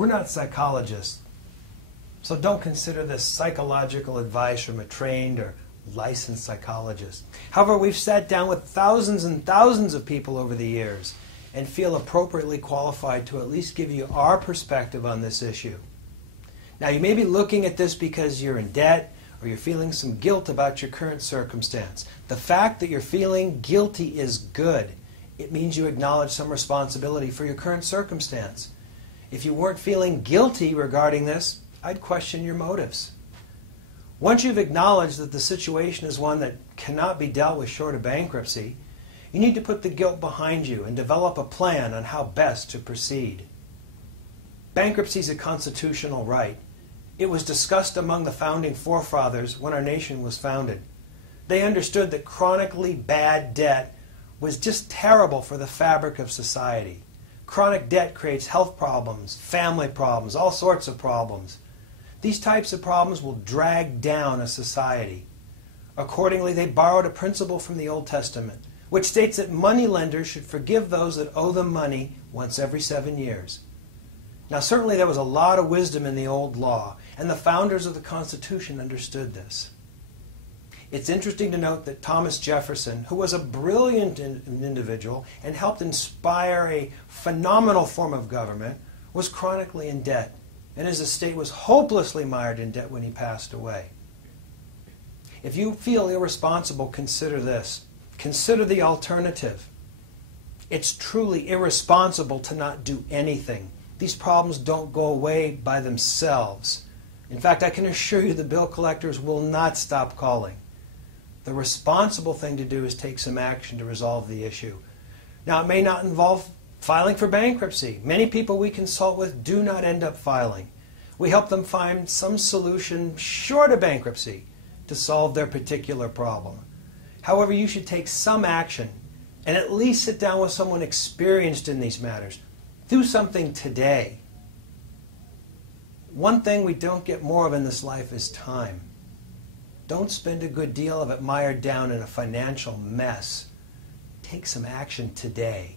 We're not psychologists, so don't consider this psychological advice from a trained or licensed psychologist. However, we've sat down with thousands and thousands of people over the years and feel appropriately qualified to at least give you our perspective on this issue. Now, you may be looking at this because you're in debt or you're feeling some guilt about your current circumstance. The fact that you're feeling guilty is good. It means you acknowledge some responsibility for your current circumstance. If you weren't feeling guilty regarding this, I'd question your motives. Once you've acknowledged that the situation is one that cannot be dealt with short of bankruptcy, you need to put the guilt behind you and develop a plan on how best to proceed. Bankruptcy is a constitutional right. It was discussed among the founding forefathers when our nation was founded. They understood that chronically bad debt was just terrible for the fabric of society. Chronic debt creates health problems, family problems, all sorts of problems. These types of problems will drag down a society. Accordingly, they borrowed a principle from the Old Testament, which states that moneylenders should forgive those that owe them money once every 7 years. Now, certainly there was a lot of wisdom in the old law, and the founders of the Constitution understood this. It's interesting to note that Thomas Jefferson, who was a brilliant individual and helped inspire a phenomenal form of government, was chronically in debt, and his estate was hopelessly mired in debt when he passed away. If you feel irresponsible, consider this. Consider the alternative. It's truly irresponsible to not do anything. These problems don't go away by themselves. In fact, I can assure you the bill collectors will not stop calling. The responsible thing to do is take some action to resolve the issue. Now, it may not involve filing for bankruptcy. Many people we consult with do not end up filing. We help them find some solution short of bankruptcy to solve their particular problem. However, you should take some action and at least sit down with someone experienced in these matters. Do something today. One thing we don't get more of in this life is time. Don't spend a good deal of it mired down in a financial mess. Take some action today.